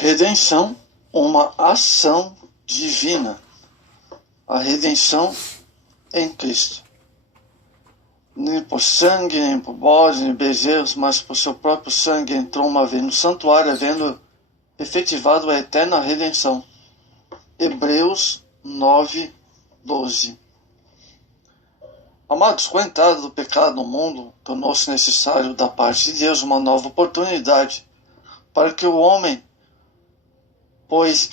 Redenção, uma ação divina. A redenção em Cristo. Nem por sangue, nem por bodes, nem bezerros, mas por seu próprio sangue entrou uma vez no santuário, havendo efetivado a eterna redenção. Hebreus 9:12. Amados, com a entrada do pecado no mundo, tornou-se necessário da parte de Deus uma nova oportunidade para que o homem, pois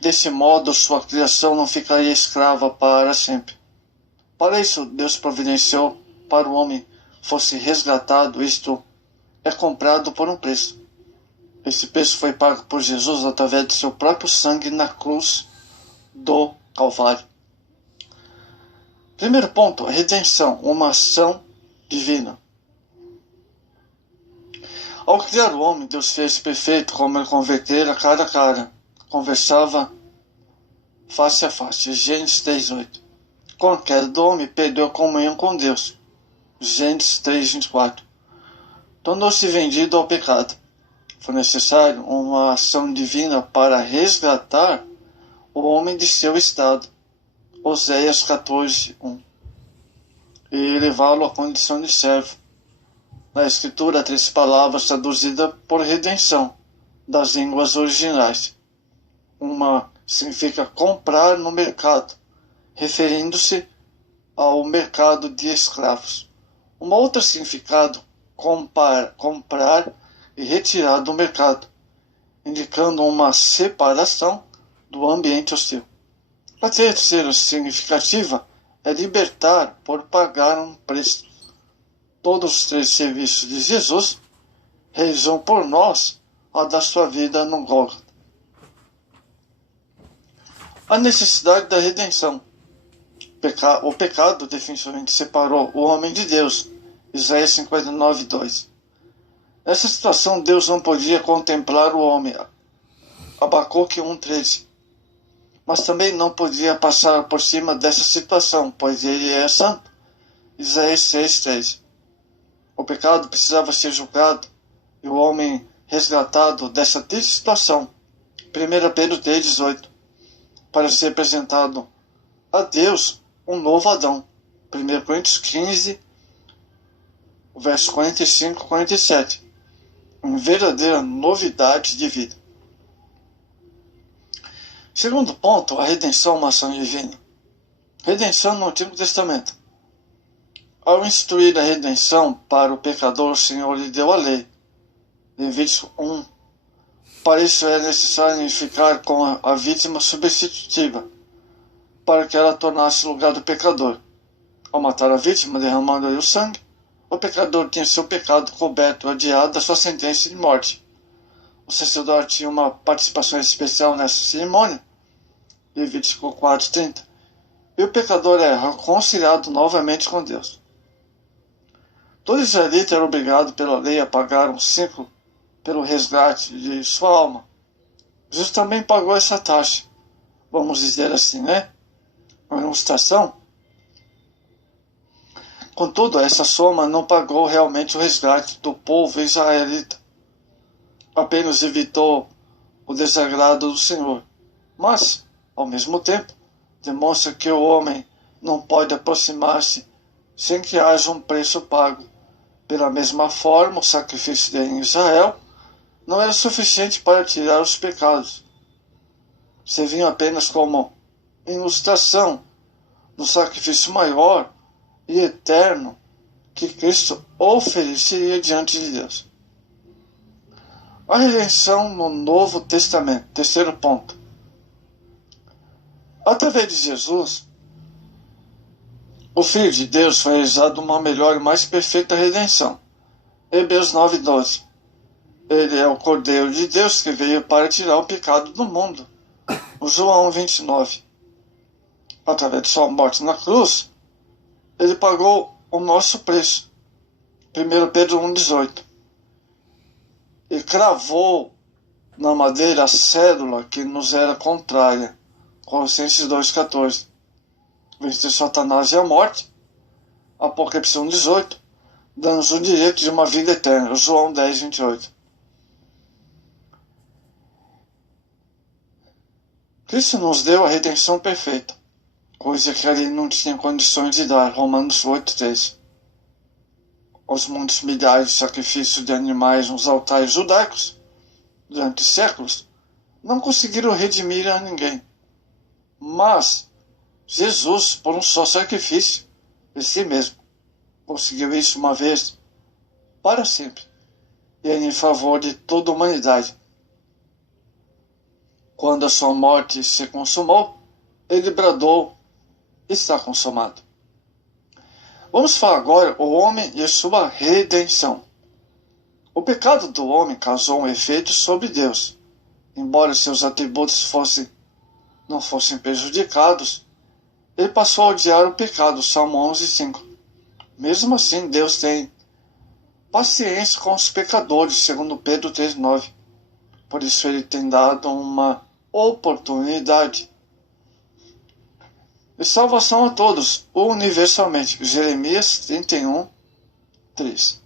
desse modo sua criação não ficaria escrava para sempre. Para isso, Deus providenciou para o homem fosse resgatado, isto é, comprado por um preço. Esse preço foi pago por Jesus através de seu próprio sangue na cruz do Calvário. Primeiro ponto, a redenção, uma ação divina. Ao criar o homem, Deus fez perfeito como ele convertera cara a cara. Conversava face a face. Gênesis 3:8. Com a queda do homem, perdeu a comunhão com Deus. Gênesis 3:24. Tornou-se vendido ao pecado. Foi necessário uma ação divina para resgatar o homem de seu estado. Oséias 14:1. E levá-lo à condição de servo. Na escritura, 3 palavras traduzidas por redenção das línguas originais. Uma significa comprar no mercado, referindo-se ao mercado de escravos. Uma outra significado, comprar e retirar do mercado, indicando uma separação do ambiente hostil. A terceira significativa é libertar por pagar um preço. Todos os 3 serviços de Jesus realizam por nós a da sua vida no Gólgota. A necessidade da redenção. O pecado definitivamente separou o homem de Deus. Isaías 59:2. Nessa situação, Deus não podia contemplar o homem. Abacuque 1:13. Mas também não podia passar por cima dessa situação, pois ele é santo. Isaías 6:3. O pecado precisava ser julgado e o homem resgatado dessa triste situação. 1 Pedro 3:18. Para ser apresentado a Deus um novo Adão. 1 Coríntios 15, verso 45 e 47. Uma verdadeira novidade de vida. Segundo ponto, a redenção é uma ação divina. Redenção no Antigo Testamento. Ao instituir a redenção para o pecador, o Senhor lhe deu a lei. Levítico 1. Para isso é necessário unificar com a vítima substitutiva, para que ela tornasse o lugar do pecador. Ao matar a vítima, derramando-lhe o sangue, o pecador tinha seu pecado coberto, adiado da sua sentença de morte. O sacerdote tinha uma participação especial nessa cerimônia, Levítico 4:30, e o pecador é reconciliado novamente com Deus. Todo israelita era obrigado pela lei a pagar um ciclo pelo resgate de sua alma. Jesus também pagou essa taxa, vamos dizer assim, né? Uma ilustração. Contudo, essa soma não pagou realmente o resgate do povo israelita. Apenas evitou o desagrado do Senhor. Mas, ao mesmo tempo, demonstra que o homem não pode aproximar-se sem que haja um preço pago. Pela mesma forma, o sacrifício em Israel não era suficiente para tirar os pecados. Serviam apenas como ilustração do sacrifício maior e eterno que Cristo ofereceria diante de Deus. A redenção no Novo Testamento. Terceiro ponto. Através de Jesus, o Filho de Deus foi realizado uma melhor e mais perfeita redenção. Hebreus 9:12. Ele é o Cordeiro de Deus que veio para tirar o pecado do mundo. O João 29. Através de sua morte na cruz, ele pagou o nosso preço. 1 Pedro 1:18. E cravou na madeira a cédula que nos era contrária. Colossenses 2:14. Vencer Satanás e a morte. Apocalipse 1:18. Dando-nos o direito de uma vida eterna. João 10:28. Cristo nos deu a redenção perfeita, coisa que ele não tinha condições de dar. Romanos 8,3. Os muitos milhares de sacrifícios de animais nos altares judaicos, durante séculos, não conseguiram redimir a ninguém. Mas Jesus, por um só sacrifício, de si mesmo, conseguiu isso uma vez, para sempre, e em favor de toda a humanidade. Quando a sua morte se consumou, ele bradou: está consumado. Vamos falar agora o homem e a sua redenção. O pecado do homem causou um efeito sobre Deus. Embora seus atributos não fossem prejudicados, ele passou a odiar o pecado. Salmo 11,5. Mesmo assim, Deus tem paciência com os pecadores, segundo Pedro 3,9. Por isso ele tem dado uma oportunidade de salvação a todos, universalmente. Jeremias 31:3.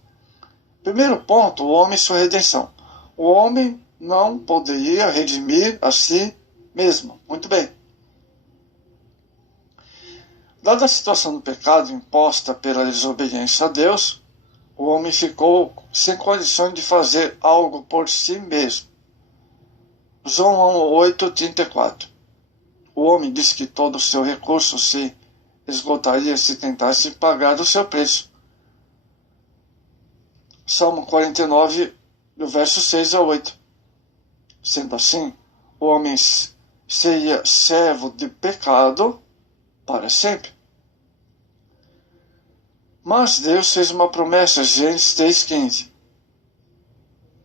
Primeiro ponto, o homem e sua redenção. O homem não poderia redimir a si mesmo. Muito bem. Dada a situação do pecado imposta pela desobediência a Deus, o homem ficou sem condições de fazer algo por si mesmo. João 8,34. O homem disse que todo o seu recurso se esgotaria se tentasse pagar o seu preço. Salmo 49, do verso 6 a 8. Sendo assim, o homem seria servo de pecado para sempre. Mas Deus fez uma promessa, Gênesis 3,15.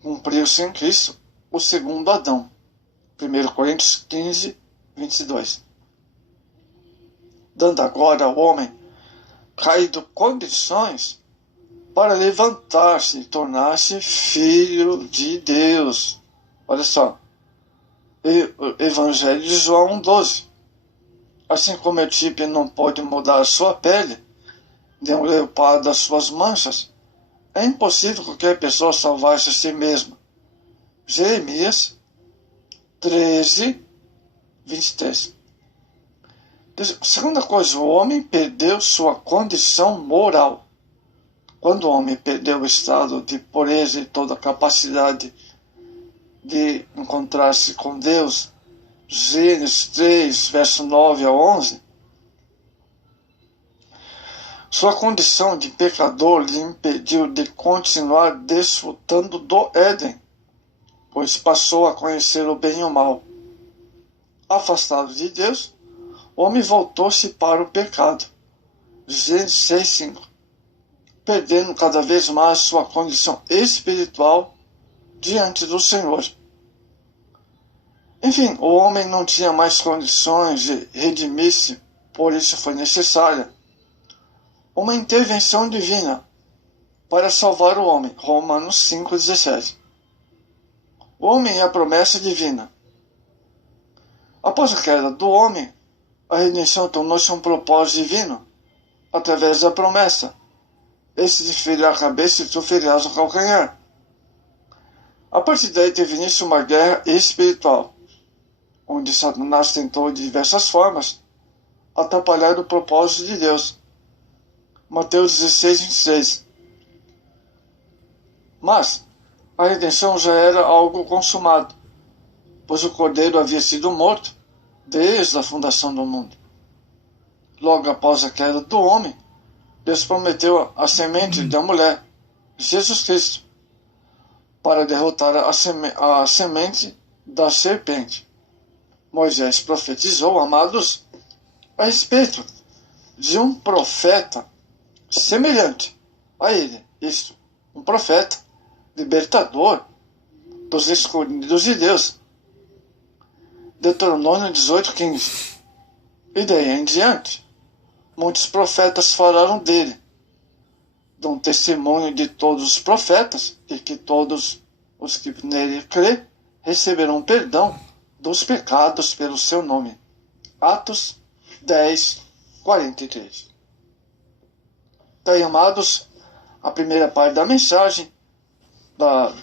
Cumpriu-se em Cristo o segundo Adão. 1 Coríntios 15:22. Dando agora ao homem caído condições para levantar-se e tornar-se filho de Deus. Olha só. Evangelho de João 1,12. Assim como o Etíope não pode mudar a sua pele, nem o leopardo as suas manchas, é impossível qualquer pessoa salvar-se a si mesma. Jeremias 13:23. Segunda coisa, o homem perdeu sua condição moral. Quando o homem perdeu o estado de pureza e toda a capacidade de encontrar-se com Deus, Gênesis 3, verso 9 a 11, sua condição de pecador lhe impediu de continuar desfrutando do Éden, pois passou a conhecer o bem e o mal. Afastado de Deus, o homem voltou-se para o pecado. Gênesis 6:5, perdendo cada vez mais sua condição espiritual diante do Senhor. Enfim, o homem não tinha mais condições de redimir-se, por isso foi necessária uma intervenção divina para salvar o homem. Romanos 5:17. O homem é a promessa divina. Após a queda do homem, a redenção tornou-se um propósito divino, através da promessa: esse te ferirá a cabeça e tu ferirás o calcanhar. A partir daí teve início uma guerra espiritual, onde Satanás tentou de diversas formas atrapalhar o propósito de Deus. Mateus 16:26. Mas a redenção já era algo consumado, pois o Cordeiro havia sido morto desde a fundação do mundo. Logo após a queda do homem, Deus prometeu a semente da mulher, Jesus Cristo, para derrotar a semente da serpente. Moisés profetizou, amados, a respeito de um profeta semelhante a ele, isto, um profeta libertador dos escolhidos de Deus. Deuteronômio 18:15. E daí em diante, muitos profetas falaram dele, dão testemunho de todos os profetas, e que todos os que nele crê receberão perdão dos pecados pelo seu nome. Atos 10:43. Daí, amados, a primeira parte da mensagem da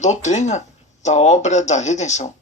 doutrina da obra da redenção.